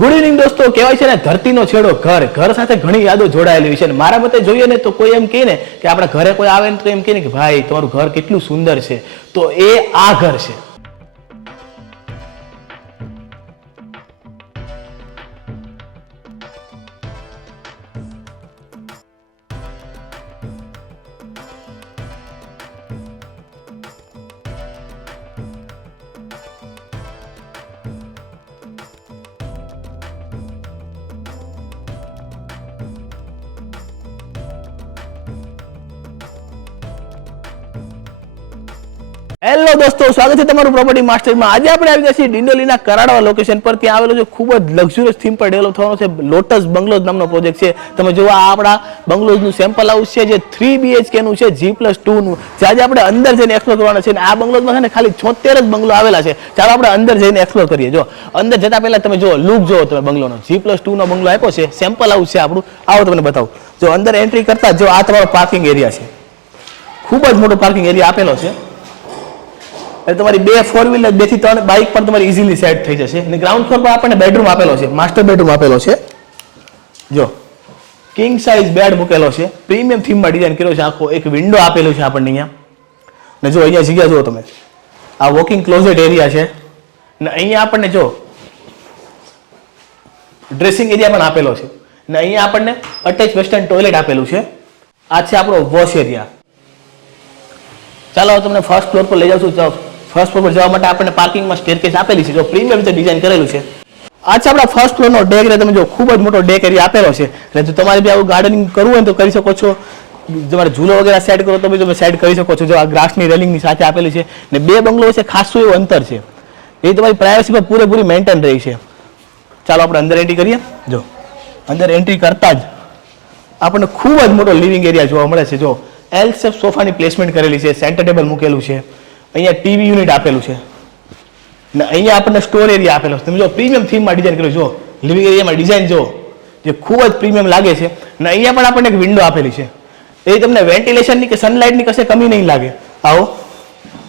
Good evening દોસ્તો. કહેવાય છે ને ધરતીનો છેડો ઘર. ઘર સાથે ઘણી યાદો જોડાયેલી છે. મારા મતે જોઈએ ને તો કોઈ એમ કહે ને કે આપણા ઘરે કોઈ આવે ને તો એમ કહે ને કે ભાઈ તમારું ઘર કેટલું સુંદર છે, તો એ આ ઘર છે. હેલો દોસ્તો, સ્વાગત છે તમારું પ્રોપર્ટી માસ્ટરમાં. આજે આપણે આવી ગયા છીએ ડિંડોલીના કરાડવા લોકેશન પર. ત્યાં આવેલો છે ખૂબ જ લક્ઝુરિયસ થીમ પર ડેવલપ થવાનો છે લોટસ બંગલોઝ નામનો પ્રોજેક્ટ છે. તમે જુઓ, આ આપણા બંગલોઝનું સેમ્પલ હાઉસ છે જે 3 BHK નું છે, G+2 નું. જે આજે આપણે અંદર જઈને એક્સપ્લોર કરવાના છે. અને આ બંગલોઝમાં છે ને ખાલી 76 જ બંગલો આવેલા છે. ચાલો આપણે અંદર જઈને એક્સપ્લોર કરીએ. જો અંદર જતા પહેલા તમે જુઓ, લુક જુઓ તમે બંગલોનો. G+2 નો બંગલો આપ્યો છે, સેમ્પલ હાઉસ છે આપણું. આવો તમને બતાવું. જો અંદર એન્ટ્રી કરતા જો આ તમારો પાર્કિંગ એરિયા છે. ખૂબ જ મોટો પાર્કિંગ એરિયા આપેલો છે. એટલે તમારી 2 4 વ્હીલર 2 થી 3 બાઇક પણ તમારી ઇઝીલી સેટ થઈ જશે. અને ગ્રાઉન્ડ ફ્લોર પર આપણને બેડરૂમ આપેલો છે, માસ્ટર બેડરૂમ આપેલો છે. જો કિંગ સાઇઝ બેડ મૂકેલો છે, પ્રીમિયમ થીમમાં ડિઝાઇન કર્યો છે. આખો એક વિન્ડો આપેલું છે આપણને અહીંયા. ને જો અહીંયા જગ્યા જુઓ તમે, આ વોકિંગ ક્લોઝેટ એરિયા છે. ને અહીંયા આપણને જો ડ્રેસિંગ એરિયા પણ આપેલો છે. ને અહીંયા આપણને અટેચ વેસ્ટર્ન ટોયલેટ આપેલું છે. આ છે આપણો વોશ એરિયા. ચાલો તમને ફર્સ્ટ ફ્લોર પર લઈ જાઉં છું. ફર્સ્ટ ફ્લોર પર જવા માટે આપણને પાર્કિંગમાં સ્ટેરકેસ આપેલી છે, જો પ્રીમિયમ રીતે ડિઝાઇન કરેલું છે. આ છે આપણા ફર્સ્ટ ફ્લોરનો ડેક એરિયા. તમે જો ખૂબ જ મોટો ડેક એરિયા આપેલો છે. એટલે જો તમારે બી આવું ગાર્ડનિંગ કરવું હોય તો કરી શકો છો. તમારે ઝૂલો વગેરે સેટ કરો તો બી તમે સેટ કરી શકો છો. જો આ ગ્રાસની રેલિંગની સાથે આપેલી છે. ને 2 બંગલો વચ્ચે ખાસું એવું અંતર છે. એ તમારી પ્રાઇવસી પર પૂરેપૂરી મેન્ટેન રહી છે. ચાલો આપણે અંદર એન્ટ્રી કરીએ. જો અંદર એન્ટ્રી કરતા જ આપણને ખૂબ જ મોટો લિવિંગ એરિયા જોવા મળે છે. જો એલ શેપ સોફાની પ્લેસમેન્ટ કરેલી છે, સેન્ટર ટેબલ મૂકેલું છે, અહીંયા ટીવી યુનિટ આપેલું છે. ને અહીંયા આપણને સ્ટોર એરિયા આપેલો છે. તમે જો પ્રીમિયમ થીમમાં ડિઝાઇન કર્યું. જો લિવિંગ એરિયામાં ડિઝાઇન જો જે ખૂબ જ પ્રીમિયમ લાગે છે. ને અહીંયા પણ આપણને એક વિન્ડો આપેલી છે. એ તમને વેન્ટિલેશનની કે સનલાઇટની કશે કમી નહીં લાગે. આવો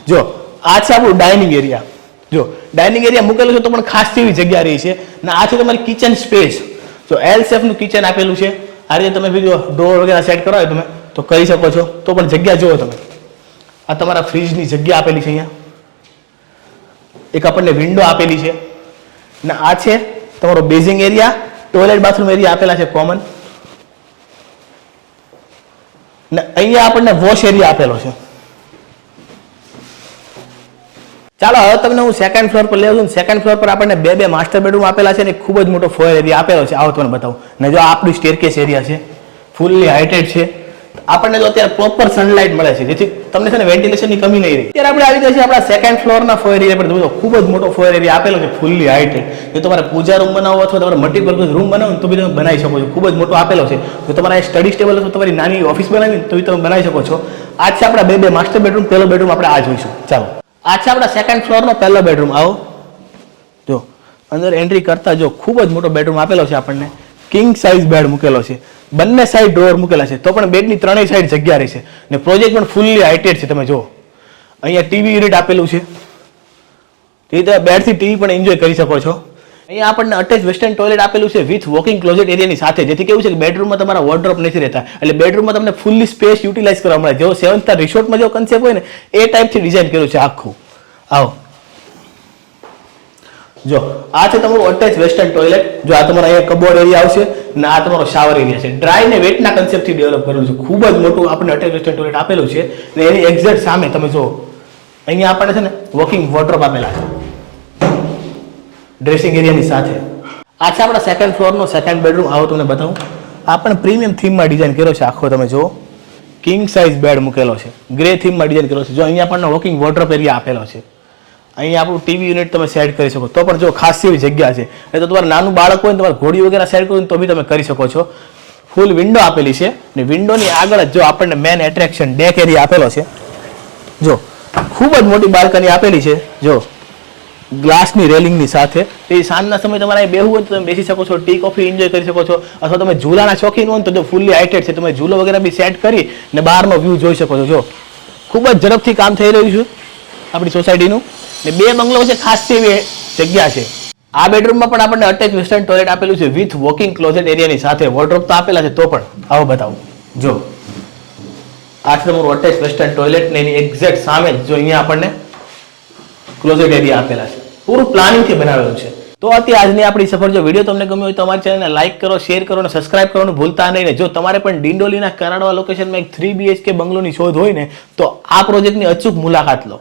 જો આ છે આપણું ડાઇનિંગ એરિયા. જો ડાઇનિંગ એરિયા મૂકેલું છે તો પણ ખાસ એવી જગ્યા રહી છે. ને આ છે તમારી કિચન સ્પેસ. જો એલ શેપનું કિચન આપેલું છે. આ રીતે તમે બીજો ડોર વગેરે સેટ કરો તમે તો કરી શકો છો. તો પણ જગ્યા જુઓ તમે, આ તમારા ફ્રીજની જગ્યા આપેલી છે. અહીંયા એક આપણને વિન્ડો આપેલી છે. ને આ છે તમારો basing area, toilet bathroom area આપેલા છે કોમન. ને અહીંયા આપણને વોશ એરિયા આપેલો છે. ચાલો હવે તમને હું સેકન્ડ ફ્લોર પર લઈ આવું છું. સેકન્ડ ફ્લોર પર આપણને 2 માસ્ટર બેડરૂમ આપેલા છે. ને ખૂબ જ મોટો ફોયર એરિયા આપેલો છે. આવો તમને બતાવું. ને જો આપણું સ્ટેરકેસ એરિયા છે, ફૂલ્લી હાઇટેડ છે. આપણને જો અત્યારે પ્રોપર સનલાઇટ મળે છે, જેથી તમને છે ને વેન્ટિલેશનની કમી નહીં રહી. અત્યારે આપણે આવી ગયા છીએ આપણા સેકન્ડ ફ્લોરના ફોયર એરિયા પર. તમે ખૂબ જ મોટો ફોયર એરિયા આપેલો છે, ફૂલ્લી હાઇટેડ. જો તમારે પૂજા રૂમ બનાવો અથવા તમારે મલ્ટીપર્પઝ રૂમ બનાવો તો બી તમે બનાવી શકો છો. ખૂબ જ મોટો આપેલો છે. જો તમારે સ્ટડી સ્ટેબલ અથવા તમારી નાની ઓફિસ બનાવી તો બી તમે બનાવી શકો છો. આ છે આપણા 2 માસ્ટર બેડરૂમ. પહેલો બેડરૂમ આપણે આ જોઈશું. ચાલો આ છે આપણા સેકન્ડ ફ્લોરનો પહેલો બેડરૂમ. આવો જો અંદર એન્ટ્રી કરતા જો ખૂબ જ મોટો બેડરૂમ આપેલો છે આપણને. કિંગ સાઇઝ બેડ મૂકેલો છે, બંને સાઈડ ડોર મૂકેલા છે. તો પણ બેડની 3 સાઈડ જગ્યા રહી છે. ને પ્રોજેક્ટ પણ ફૂલ્લી હાઇટેડ છે. તમે જો અહીંયા ટીવી યુનિટ આપેલું છે. એ તમે બેડથી ટીવી પણ એન્જોય કરી શકો છો. અહીંયા આપણને અટેચ વેસ્ટર્ન ટોયલેટ આપેલું છે વિથ વોકિંગ ક્લોઝેટ એરિયાની સાથે. જેથી કેવું છે કે બેડરૂમમાં તમારા વોર્ડરોબ નથી રહેતા. એટલે બેડરૂમમાં તમને ફૂલ્લી સ્પેસ યુટિલાઇઝ કરવા મળે. જેવો 7 સ્ટાર રિસોર્ટમાં જેવો કન્સેપ્ટ હોય ને એ ટાઈપથી ડિઝાઇન કર્યું છે આખું. આવો જો આ છે તમારું અટેચ વેસ્ટર્ન ટોયલેટ. જો આ તમારા અહીંયા કબોર્ડ એરિયા આવશે ને આ તમારો શાવર એરિયા છે. ડ્રાય ને વેટના કન્સેપ્ટથી ડેવલપ કરેલું છે. ખૂબ જ મોટું આપણને અટેચ વેસ્ટર્ન ટોયલેટ આપેલું છે. ને એની એક્ઝેક્ટ સામે તમે જો અહીંયા આપણને છે ને વોકિંગ વોર્ડરોબ આપેલા છે ડ્રેસિંગ એરિયાની સાથે. આ છે આપણા સેકન્ડ ફ્લોરનો સેકન્ડ બેડરૂમ. આવો તમને બતાવું. આ પણ પ્રીમિયમ થીમમાં ડિઝાઇન કર્યો છે આખો. તમે જો કિંગ સાઇઝ બેડ મૂકેલો છે, ગ્રે થીમમાં ડિઝાઇન કર્યો છે. જો અહીંયા આપણને વોકિંગ વોર્ડરોબ એરિયા આપેલો છે. અહીંયા આપણું ટીવી યુનિટ તમે સેટ કરી શકો. તો પણ જો ખાસ એવી જગ્યા છે. એટલે તો તમારે નાનું બાળક હોય ને તમારે ઘોડી વગેરે સેટ કરવું તો બી તમે કરી શકો છો. ફૂલ વિન્ડો આપેલી છે. ને વિન્ડોની આગળ જ જો આપણને મેન એટ્રેક્શન ડેક એરિયા આપેલો છે. જો ખૂબ જ મોટી બાલ્કની આપેલી છે. જો ગ્લાસની રેલિંગની સાથે. એ સાંજના સમય તમારે અહીં બેહવું હોય તો તમે બેસી શકો છો, ટી કોફી એન્જોય કરી શકો છો. અથવા તમે ઝૂલાના શોખીન હોય તો જો ફૂલ્લી હાઇટેડ છે, તમે ઝૂલો વગેરે બી સેટ કરી ને બહારનો વ્યૂ જોઈ શકો છો. જો ખૂબ જ ઝડપથી કામ થઈ રહ્યું છે આપણી સોસાયટીનું. ને 2 બંગલો છે, ખાસ એવી જગ્યા છે. આ બેડરૂમમાં પણ આપણને અટેચ વેસ્ટર્ન ટોયલેટ આપેલું છે વિથ વોકિંગ ક્લોઝેટ એરિયાની સાથે. વોર્ડરોબ તો આપેલા છે તો પણ આવો બતાવું. જો આ છે તમારું અટેચ વેસ્ટર્ન ટોયલેટ ને એની એક્ઝેક્ટ સામે જ જો અહીંયા આપણને ક્લોઝેટ એરિયા આપેલા છે. પૂરું પ્લાનિંગથી બનાવેલું છે. તો અત્યારે આજની આપણી સફર જો વિડીયો તમને ગમ્યો હોય તો અમારી ચેનલને લાઈક કરો, શેર કરો અને સબસ્ક્રાઇબ કરવાનું ભૂલતા નહીં. ને જો તમારે પણ ડિંડોલીના કરાડવા લોકેશનમાં એક 3 BHK બંગલોની શોધ હોય ને તો આ પ્રોજેક્ટની અચૂક મુલાકાત લો.